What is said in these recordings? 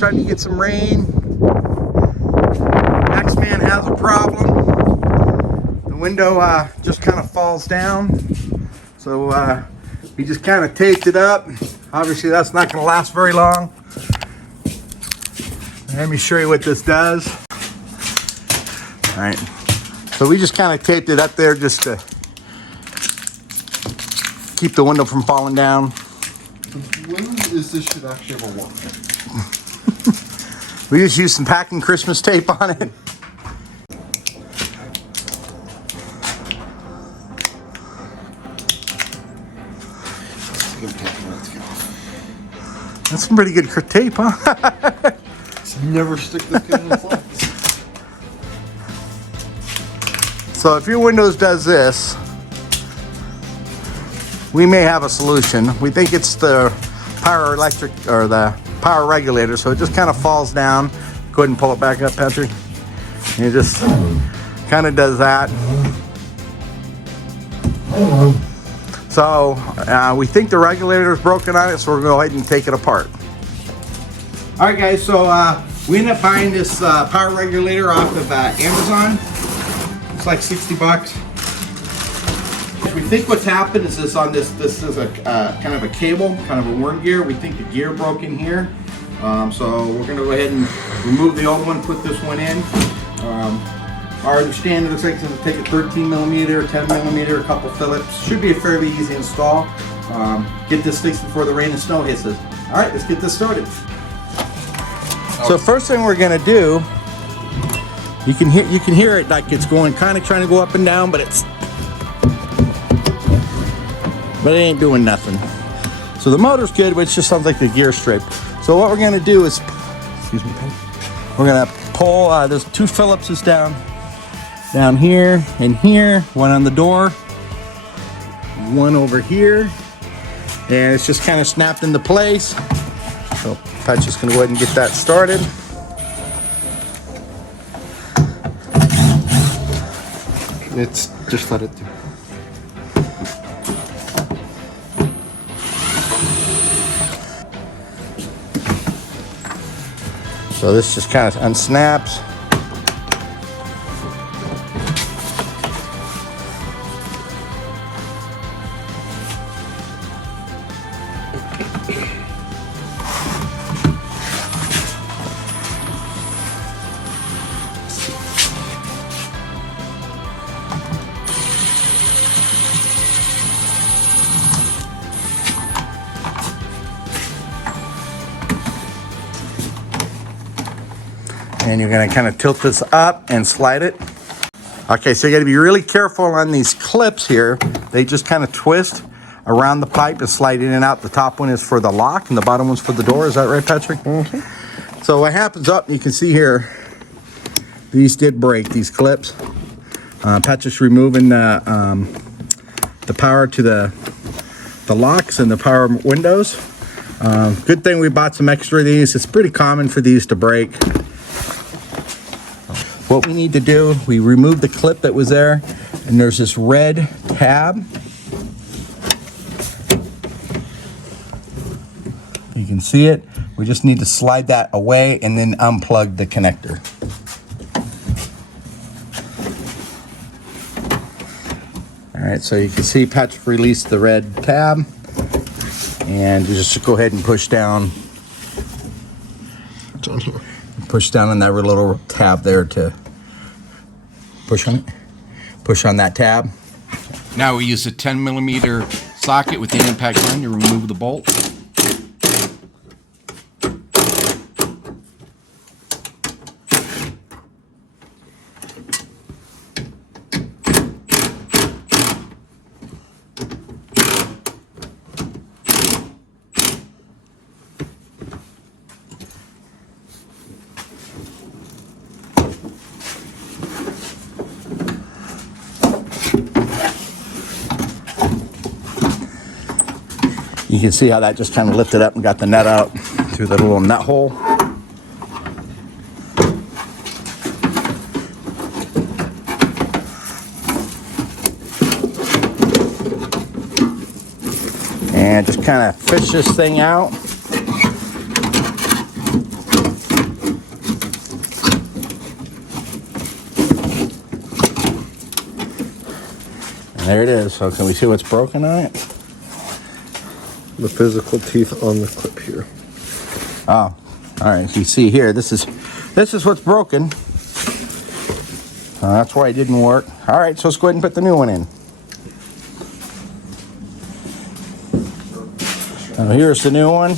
starting to get some rain. IceMan has a problem. The window just kind of falls down. So we just kind of taped it up. Obviously that's not going to last very long. Let me show you what this does. All right. So we just kind of taped it up there just to keep the window from falling down. When is this should actually ever work? We just used some packing Christmas tape on it. That's some pretty good tape, huh? Never stick this kid in the flex. So if your Windows does this, we may have a solution. We think it's the power electric or the power regulator, so it just kind of falls down. Go ahead and pull it back up, Patrick. And it just kind of does that. So we think the regulator is broken on it, so we're going to go ahead and take it apart. All right, guys, so we ended up buying this power regulator off of Amazon. It's like 60 bucks. We think what's happened is this is a kind of a cable, kind of a worm gear. We think the gear broke in here. So we're gonna go ahead and remove the old one, put this one in. Our understanding looks like it's gonna take a 13 millimeter, 10 millimeter, a couple Phillips. Should be a fairly easy install. Get this fixed before the rain and snow hits us. All right, let's get this started. So first thing we're gonna do, you can hear it like it's going, kind of trying to go up and down, but it ain't doing nothing. So the motor's good, but it just sounds like the gear straight. So what we're gonna do is, excuse me, we're gonna pull. There's two Phillipses down here and here. One on the door, one over here, and it's just kind of snapped into place. So Pat's just gonna go ahead and get that started. It's just let it do. So this just kind of unsnaps. And you're gonna kind of tilt this up and slide it. Okay, so you gotta be really careful on these clips here. They just kind of twist around the pipe and slide in and out. The top one is for the lock and the bottom one's for the door. Is that right, Patrick? Mm-hmm. So what happens up, you can see here, these did break, these clips. Patrick's removing the power to the locks and the power windows. Good thing we bought some extra of these. It's pretty common for these to break. What we need to do, we remove the clip that was there, and there's this red tab. You can see it. We just need to slide that away and then unplug the connector. All right, so you can see Patrick released the red tab, and you just go ahead and push down. It's on here. Push down on that little tab there to push on it. Push on that tab. Now we use a 10 millimeter socket with the impact gun to remove the bolt. You can see how that just kind of lifted up and got the nut out through the little nut hole. And just kind of fish this thing out. There it is. So can we see what's broken on it? The physical teeth on the clip here. Oh, all right. You see here, this is what's broken. That's why it didn't work. All right, so let's go ahead and put the new one in. Now here's the new one.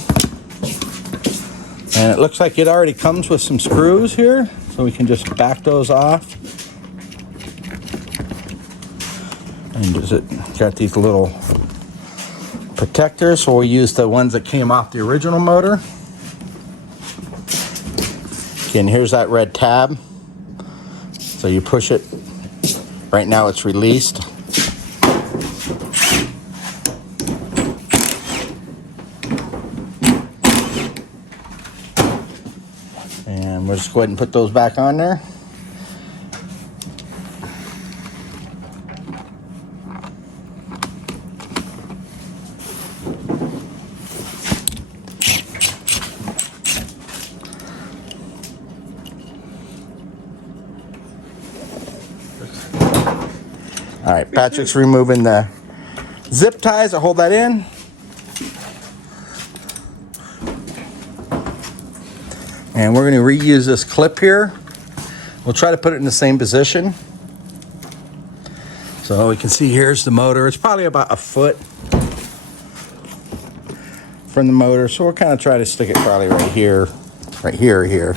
And it looks like it already comes with some screws here, so we can just back those off. And does it got these little protectors, so we'll use the ones that came off the original motor. Okay, and here's that red tab. So you push it. Right now it's released. And we'll just go ahead and put those back on there. All right, Patrick's removing the zip ties to hold that in. And we're going to reuse this clip here. We'll try to put it in the same position. So we can see here's the motor. It's probably about a foot from the motor. So we'll kind of try to stick it probably right here, here.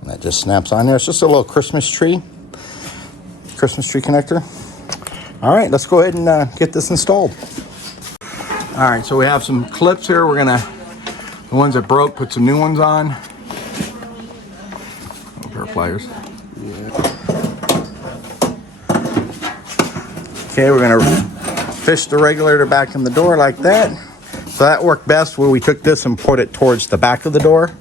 And that just snaps on there. It's just a little Christmas tree connector. All right, let's go ahead and get this installed. All right, so we have some clips here. We're gonna, the ones that broke, put some new ones on. A pair of pliers. Okay, we're gonna fish the regulator back in the door like that. So that worked best where we took this and put it towards the back of the door.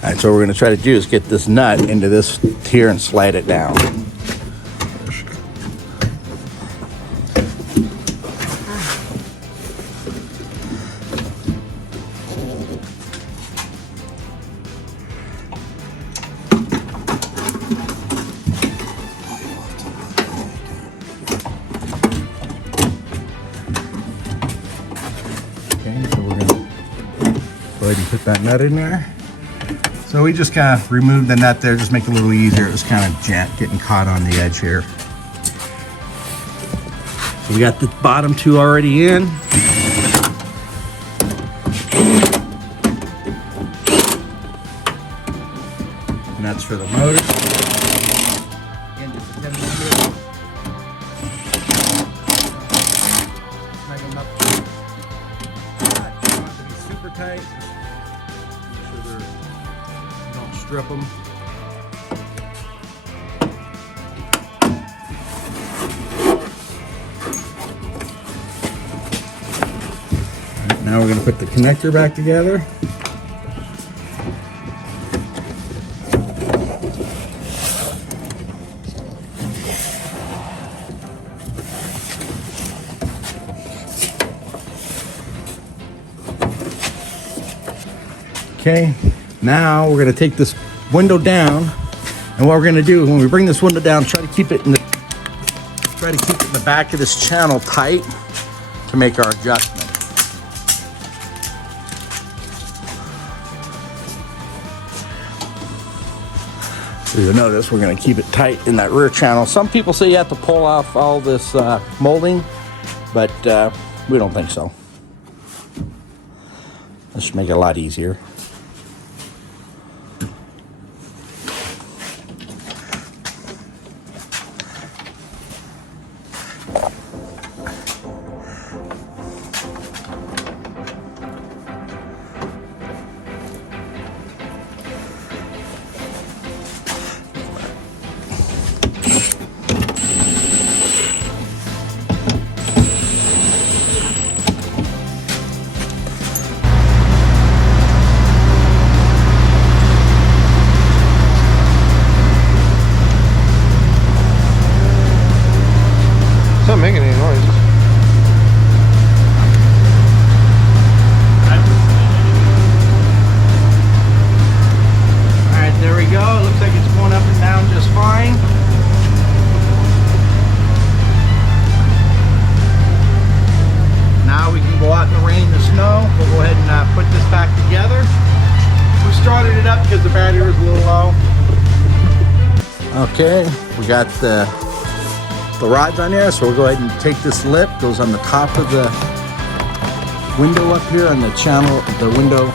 All right, so what we're going to try to do is get this nut into this here and slide it down. Okay, so we're going to go ahead and put that nut in there. So we just kind of removed the nut there, just make it a little easier. It was kind of getting caught on the edge here. So we got the bottom two already in. And that's for the motor. Again, just a 10 millimeter. Snag them up. Not want to be super tight. Make sure don't strip them. Right, now we're going to put the connector back together. Okay, now we're going to take this window down, and what we're going to do when we bring this window down, try to keep it in the back of this channel tight to make our adjustment. So you'll notice we're going to keep it tight in that rear channel. Some people say you have to pull off all this molding, but we don't think so. This should make it a lot easier. It's not making any noises. Alright, there we go. It looks like it's going up and down just fine. Now we can go out in the rain and the snow. We'll go ahead and put this back together. We started it up because the battery was a little low. Okay, we got the rods on there, so we'll go ahead and take this lip, goes on the top of the window up here on the channel, the window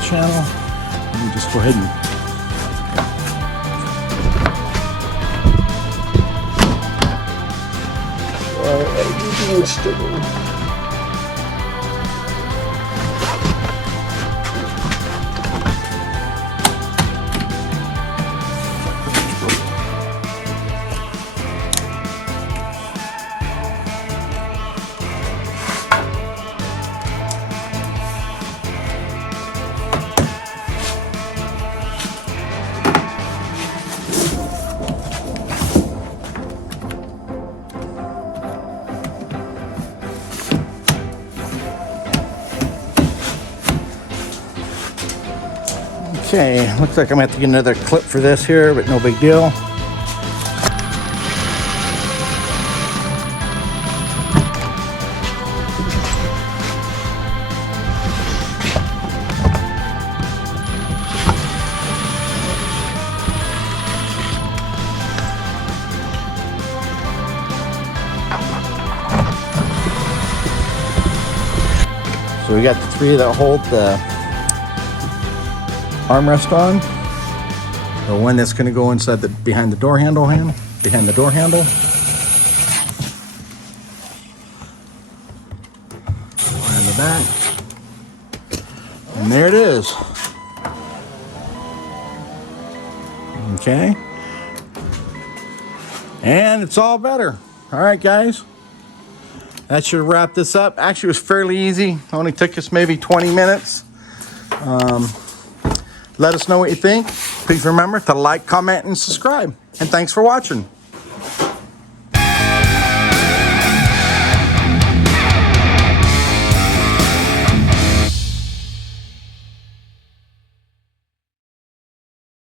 channel. And we just go ahead and okay, looks like I'm gonna have to get another clip for this here, but no big deal. So we got the three that hold the armrest on. The one that's going to go inside the behind the door handle. And the back. And there it is. Okay. And it's all better. All right, guys. That should wrap this up. Actually, it was fairly easy. Only took us maybe 20 minutes. Let us know what you think. Please remember to like, comment, and subscribe. And thanks for watching.